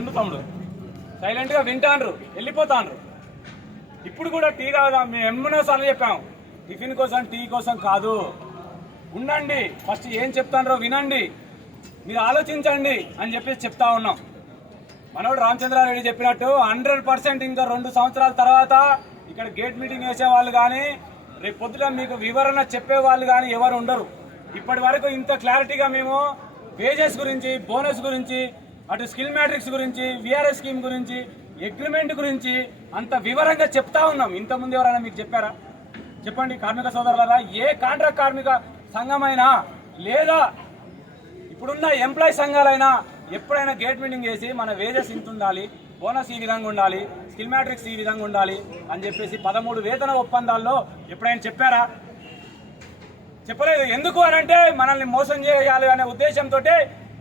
ఉండు తమ్ముడు, సైలెంట్గా వింటాండ్రు, వెళ్ళిపోతాండ్రు. ఇప్పుడు కూడా టీ తాగుదాం, మేము ఎన్నో సార్లు చెప్పాము, టిఫిన్ కోసం టీ కోసం కాదు, ఉండండి, ఫస్ట్ ఏం చెప్తాండ్రో వినండి, మీరు ఆలోచించండి అని చెప్పేసి చెప్తా ఉన్నాం. మనోడు రామచంద్రారెడ్డి చెప్పినట్టు 100% ఇంకా 2 సంవత్సరాల తర్వాత ఇక్కడ గేట్ మీటింగ్ వేసేవాళ్ళు కానీ రేపు పొద్దున మీకు వివరణ చెప్పేవాళ్ళు కానీ ఎవరు ఉండరు. ఇప్పటి వరకు ఇంత క్లారిటీగా మేము వేజెస్ గురించి, బోనస్ గురించి, అటు స్కిల్ మ్యాట్రిక్స్ గురించి, విఆర్ఎస్ స్కీమ్ గురించి, అగ్రిమెంట్ గురించి అంత వివరంగా చెప్తా ఉన్నాం. ఇంతకుముందు ఎవరైనా మీకు చెప్పారా? చెప్పండి కార్మిక సోదరులారా. ఏ కాంట్రాక్ట్ కార్మిక సంఘమైనా లేదా ఇప్పుడున్న ఎంప్లాయీ సంఘాలైనా ఎప్పుడైనా గేట్ మీటింగ్ చేసి మన వేజెస్ ఇంత ఉండాలి, బోనస్ ఈ విధంగా ఉండాలి, స్కిల్ మ్యాట్రిక్స్ ఈ విధంగా ఉండాలి అని చెప్పేసి 13 వేతన ఒప్పందాల్లో ఎప్పుడైనా చెప్పారా? చెప్పలేదు. ఎందుకు అని అంటే మనల్ని మోసం చేయాలి అనే ఉద్దేశంతో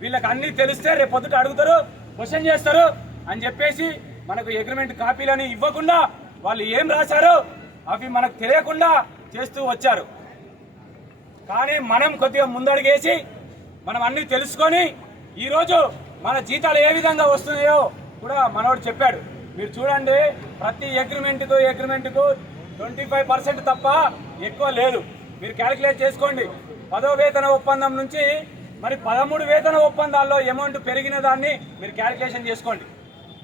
వీళ్ళకి అన్నీ తెలిస్తే రేపు పొద్దుట అడుగుతారు, క్వశ్చన్ చేస్తారు అని చెప్పేసి మనకు అగ్రిమెంట్ కాపీలని ఇవ్వకుండా వాళ్ళు ఏం రాశారో అవి మనకు తెలియకుండా చేస్తూ వచ్చారు. కానీ మనం కొద్దిగా ముందడుగేసి మనం అన్నీ తెలుసుకొని ఈరోజు మన జీతాలు ఏ విధంగా వస్తున్నాయో కూడా మనోడు చెప్పాడు. మీరు చూడండి, ప్రతి అగ్రిమెంట్కు 25% తప్ప ఎక్కువ లేదు. మీరు క్యాలిక్యులేట్ చేసుకోండి. 10వ వేతన ఒప్పందం నుంచి మరి 13 వేతన ఒప్పందాల్లో అమౌంట్ పెరిగిన దాన్ని మీరు క్యాలిక్యులేషన్ చేసుకోండి.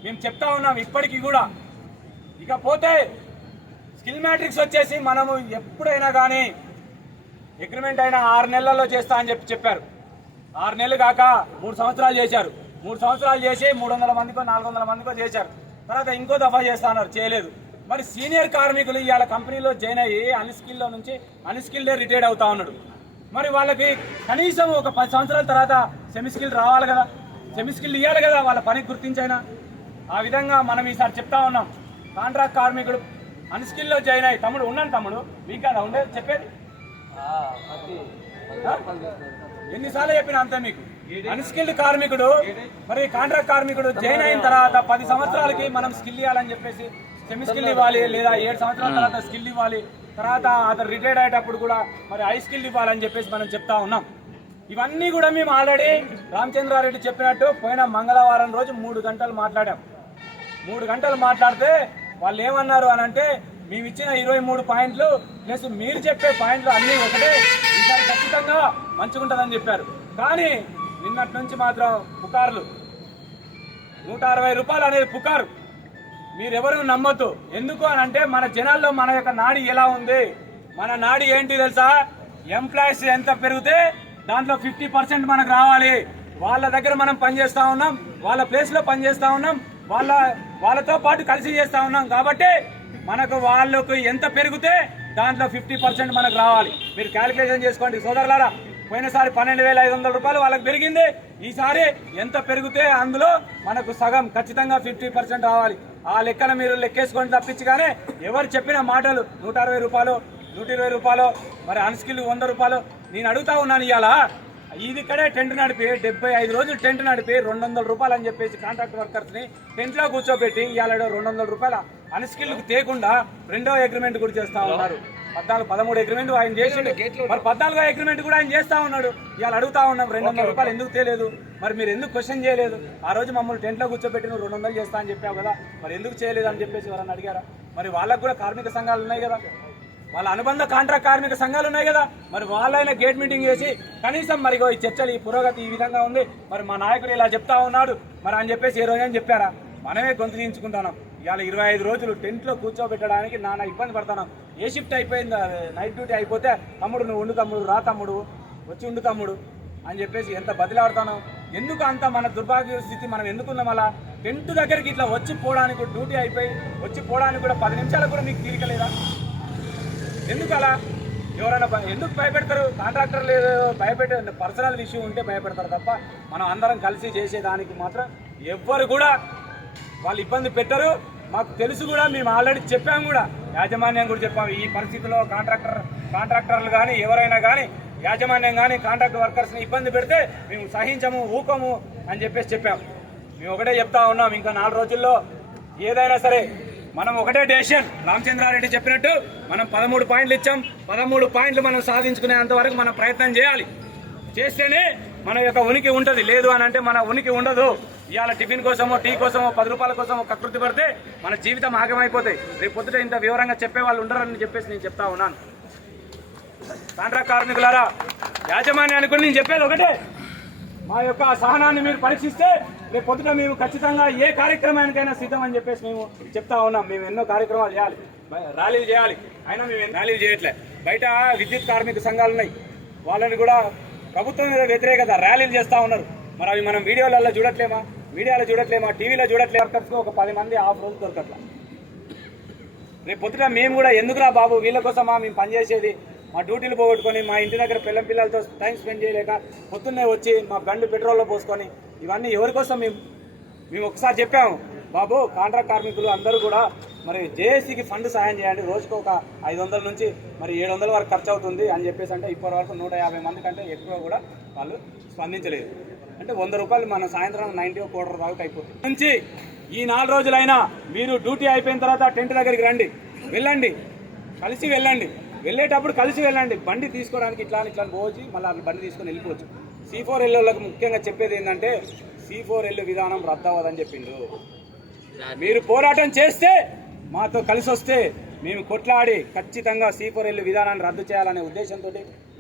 మేము చెప్తా ఉన్నాం ఇప్పటికీ కూడా. ఇకపోతే స్కిల్ మ్యాట్రిక్స్ వచ్చేసి మనము ఎప్పుడైనా కానీ అగ్రిమెంట్ అయినా 6 నెలల్లో చేస్తా అని చెప్పారు. 6 నెలలు కాక 3 సంవత్సరాలు చేశారు. 3 సంవత్సరాలు చేసి 300 మందికో 400 మందికో చేశారు. తర్వాత ఇంకో దఫా చేస్తా అన్నారు, చేయలేదు. మరి సీనియర్ కార్మికులు ఇవాళ కంపెనీలో జాయిన్ అయ్యి అన్స్కిల్లో నుంచి అన్స్కిల్డే రిటైర్డ్ అవుతా ఉన్నాడు. మరి వాళ్ళకి కనీసం ఒక 10 సంవత్సరాల తర్వాత సెమీ స్కిల్ రావాలి కదా, సెమీ స్కిల్ ఇవ్వాలి కదా, వాళ్ళ పనికి గుర్తించైనా. ఆ విధంగా మనం ఈసారి చెప్తా ఉన్నాం. కాంట్రాక్ట్ కార్మికుడు అన్స్కిల్లో జాయిన్ అయ్యి, తమ్ముడు ఉన్నాను తమ్ముడు, మీకు కదా ఉండేది చెప్పేది, ఎన్నిసార్లు చెప్పినా అంతే మీకు. అన్స్కిల్డ్ కార్మికుడు మరి కాంట్రాక్ట్ కార్మికుడు జాయిన్ అయిన తర్వాత 10 సంవత్సరాలకి మనం స్కిల్ ఇవ్వాలని చెప్పేసి సెమీ స్కిల్ ఇవ్వాలి, లేదా 7 సంవత్సరాల తర్వాత స్కిల్ ఇవ్వాలి, తర్వాత అతను రిటైర్డ్ అయ్యేటప్పుడు కూడా మరి హై స్కిల్ ఇవ్వాలని చెప్పేసి మనం చెప్తా ఉన్నాం. ఇవన్నీ కూడా మేము ఆల్రెడీ రామచంద్రారెడ్డి చెప్పినట్టు పోయిన మంగళవారం రోజు 3 గంటలు మాట్లాడాం. 3 గంటలు మాట్లాడితే వాళ్ళు ఏమన్నారు అని అంటే, మేము ఇచ్చిన 23 పాయింట్లు ప్లస్ మీరు చెప్పే పాయింట్లు అన్నీ ఒకటే, ఈసారి ఖచ్చితంగా మంచిగుంటుందని చెప్పారు. కానీ నిన్నటి నుంచి మాత్రం పుకార్లు, 160 రూపాయలు అనేది పుకారు. మీరెవరు నమ్మొద్దు. ఎందుకు అని అంటే మన జనాల్లో మన యొక్క నాడి ఎలా ఉంది, మన నాడి ఏంటి తెలుసా? ఎంప్లాయీస్ ఎంత పెరిగితే దాంట్లో 50% మనకు రావాలి. వాళ్ళ దగ్గర మనం పనిచేస్తా ఉన్నాం, వాళ్ళ ప్లేస్లో పనిచేస్తా ఉన్నాం, వాళ్ళతో పాటు కలిసి చేస్తా ఉన్నాం. కాబట్టి మనకు వాళ్ళకు ఎంత పెరిగితే దాంట్లో 50% మనకు రావాలి. మీరు క్యాలిక్యులేషన్ చేసుకోండి సోదరులారా. పోయినసారి 12,500 రూపాయలు వాళ్ళకి పెరిగింది. ఈసారి ఎంత పెరిగితే అందులో మనకు సగం ఖచ్చితంగా 50% రావాలి. ఆ లెక్కన మీరు లెక్కేసుకొని తప్పించి, కానీ ఎవరు చెప్పిన మాటలు 160 రూపాయలు 120 రూపాయలు మరి అన్స్కిల్ 100 రూపాయలు. నేను అడుగుతా ఉన్నాను, ఇవాళ ఇది ఇక్కడే టెంట్ నడిపి 75 రోజులు టెంట్ నడిపి 200 రూపాయలు అని చెప్పేసి కాంట్రాక్ట్ వర్కర్స్ని టెంట్లో కూర్చోబెట్టి ఇవాళ 200 రూపాయల అన్స్కిల్కి తేకుండా 2వ అగ్రిమెంట్ కూడా చేస్తా ఉన్నారు. 13 అగ్రిమెంట్ ఆయన చేసిండు, మరి 14వ అగ్రిమెంట్ కూడా ఆయన చేస్తా ఉన్నాడు. ఇవాళ అడుగుతా ఉన్నాం 200 రూపాయలు ఎందుకు తేలేదు, మరి మీరు ఎందుకు క్వశ్చన్ చేయలేదు? ఆ రోజు మమ్మల్ని టెంట్లో కూర్చోబెట్టి నువ్వు 200 చేస్తా అని చెప్పావు కదా, మరి ఎందుకు చేయలేదు అని చెప్పేసి ఎవరన్నా అడిగారా? మరి వాళ్ళకు కూడా కార్మిక సంఘాలు ఉన్నాయి కదా, వాళ్ళ అనుబంధ కాంట్రాక్ట్ కార్మిక సంఘాలు ఉన్నాయి కదా, మరి వాళ్ళైనా గేట్ మీటింగ్ చేసి కనీసం మరి ఈ చర్చలు, ఈ పురోగతి ఈ విధంగా ఉంది, మరి మా నాయకుడు ఇలా చెప్తా ఉన్నాడు మరి అని చెప్పేసి ఏ రోజని చెప్పారా? మనమే గొంతు దించుకుంటున్నాం. ఇవాళ 25 రోజులు టెంట్లో కూర్చోబెట్టడానికి నాన్న ఇబ్బంది పడుతున్నాం. ఏ షిఫ్ట్ అయిపోయింది, నైట్ డ్యూటీ అయిపోతే తమ్ముడు నువ్వు ఉండు తమ్ముడు, రా తమ్ముడు, వచ్చి ఉండు తమ్ముడు అని చెప్పేసి ఎంత బదిలాడుతున్నాం. ఎందుకు అంత మన దుర్భాగ్య స్థితి, మనం ఎందుకున్నాం అలా? టెంట్ దగ్గరికి ఇట్లా వచ్చి పోవడానికి, డ్యూటీ అయిపోయి వచ్చి పోవడానికి కూడా 10 నిమిషాలకు కూడా మీకు తీరికలేదా? ఎందుకు అలా? ఎవరైనా ఎందుకు భయపెడతారు? కాంట్రాక్టర్ లేదు, భయపెట్టే పర్సనల్ ఇష్యూ ఉంటే భయపెడతారు తప్ప మనం అందరం కలిసి చేసేదానికి మాత్రం ఎవ్వరు కూడా వాళ్ళు ఇబ్బంది పెట్టరు. మాకు తెలుసు కూడా, మేము ఆల్రెడీ చెప్పాము కూడా, యాజమాన్యం కూడా చెప్పాము. ఈ పరిస్థితిలో కాంట్రాక్టర్లు కానీ ఎవరైనా కానీ యాజమాన్యం కానీ కాంట్రాక్ట్ వర్కర్స్ని ఇబ్బంది పెడితే మేము సహించము, ఊకము అని చెప్పేసి చెప్పాము. మేము ఒకటే చెప్తా ఉన్నాం, ఇంకా 4 రోజుల్లో ఏదైనా సరే మనం ఒకటే డెసిషన్. రామచంద్రారెడ్డి చెప్పినట్టు మనం 13 పాయింట్లు ఇచ్చాం. 13 పాయింట్లు మనం సాధించుకునేంత వరకు మనం ప్రయత్నం చేయాలి. చేస్తేనే మన యొక్క ఉనికి ఉంటుంది. లేదు అని అంటే మన ఉనికి ఉండదు. ఇవాళ టిఫిన్ కోసమో టీ కోసమో 10 రూపాయల కోసమో కకృతి పడితే మన జీవితం ఆగమైపోతాయి. రేపు పొద్దుట ఇంత వివరంగా చెప్పే వాళ్ళు ఉండరని చెప్పేసి నేను చెప్తా ఉన్నాను. కాంట్రాక్ట్ కార్మికులారా, యాజమాన్యానికి కూడా నేను చెప్పేది ఒకటే, మా యొక్క సహనాన్ని మీరు పరీక్షిస్తే రేపు పొద్దున మేము ఖచ్చితంగా ఏ కార్యక్రమానికైనా సిద్ధం అని చెప్పేసి మేము చెప్తా ఉన్నాం. మేము ఎన్నో కార్యక్రమాలు చేయాలి, ర్యాలీలు చేయాలి, అయినా మేము ర్యాలీలు చేయట్లే. బయట విద్యుత్ కార్మిక సంఘాలు ఉన్నాయి, వాళ్ళని కూడా ప్రభుత్వం మీద వ్యతిరేకత ర్యాలీలు చేస్తూ ఉన్నారు. మరి అవి మనం మీడియాలో చూడట్లేమా, టీవీలో చూడట్లే. వర్కర్స్కి ఒక 10 మంది ఆఫ్ రోజు దొరకట్లా. రేపు పొద్దున మేము కూడా ఎందుకురా బాబు వీళ్ళ కోసమా మేము పనిచేసేది, మా డ్యూటీలు పోగొట్టుకొని మా ఇంటి దగ్గర పిల్లలతో టైం స్పెండ్ చేయలేక పొద్దున్నే వచ్చి మా బండ్లు పెట్రోల్లో పోసుకొని ఇవన్నీ ఎవరి కోసం మేము ఒకసారి చెప్పాము, బాబు కాంట్రాక్ట్ కార్మికులు అందరూ కూడా మరి జేఏసీకి ఫండ్ సాయం చేయండి, రోజుకు ఒక 500 నుంచి మరి 700 వరకు ఖర్చు అవుతుంది అని చెప్పేసి అంటే ఇప్పటి వరకు 150 మంది కంటే ఎక్కువ కూడా వాళ్ళు స్పందించలేదు. అంటే 100 రూపాయలు మన సాయంత్రం 90 కోటి దాకా అయిపోతుంది. నుంచి ఈ 4 రోజులైనా మీరు డ్యూటీ అయిపోయిన తర్వాత టెంట్ దగ్గరికి రండి, వెళ్ళండి, కలిసి వెళ్ళండి, వెళ్ళేటప్పుడు కలిసి వెళ్ళండి. బండి తీసుకోవడానికి ఇట్లా పోవచ్చు, మళ్ళీ బండి తీసుకొని వెళ్ళిపోవచ్చు. C4Lలకు ముఖ్యంగా చెప్పేది ఏంటంటే C4L విధానం రద్దు అవ్వదని చెప్పిండు. మీరు పోరాటం చేస్తే మాతో కలిసి వస్తే మేము కొట్లాడి ఖచ్చితంగా C4L విధానాన్ని రద్దు చేయాలనే ఉద్దేశంతో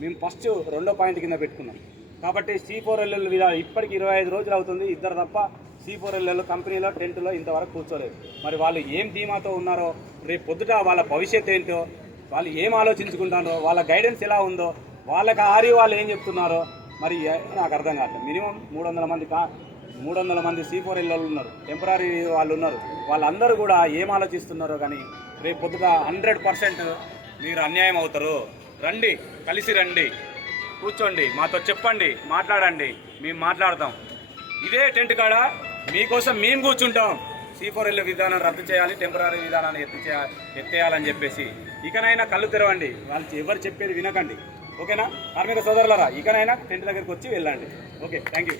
మేము ఫస్ట్ 2వ పాయింట్ కింద పెట్టుకున్నాం. కాబట్టి C4L విధానం ఇప్పటికి 25 రోజులు అవుతుంది, ఇద్దరు తప్ప C4L కంపెనీలో టెంట్లో ఇంతవరకు కూర్చోలేదు. మరి వాళ్ళు ఏం ధీమాతో ఉన్నారో, రేపు పొద్దుట వాళ్ళ భవిష్యత్తు ఏంటో, వాళ్ళు ఏం ఆలోచించుకుంటారో, వాళ్ళ గైడెన్స్ ఎలా ఉందో, వాళ్ళకి వాళ్ళు ఏం చెప్తున్నారో మరి నాకు అర్థం కావట్లేదు. మినిమం 300 మంది C4L ఉన్నారు, టెంపరీ వాళ్ళు ఉన్నారు. వాళ్ళందరూ కూడా ఏం ఆలోచిస్తున్నారో కానీ రేపు పొద్దుట 100% మీరు అన్యాయం అవుతారు. రండి, కలిసి రండి, కూర్చోండి, మాతో చెప్పండి, మాట్లాడండి, మేము మాట్లాడతాం. ఇదే టెంట్ కాడ మీకోసం మేము కూర్చుంటాం. C4L విధానం రద్దు చేయాలి, టెంపరీ విధానాన్ని ఎత్తేయాలని చెప్పేసి ఇకనైనా కళ్ళు తెరవండి. వాళ్ళు ఎవరు చెప్పేది వినకండి, ఓకేనా? కార్మిక సోదరులారా, ఇకనైనా టెంట్ దగ్గరికి వచ్చి వెళ్ళండి. Okay, thank you.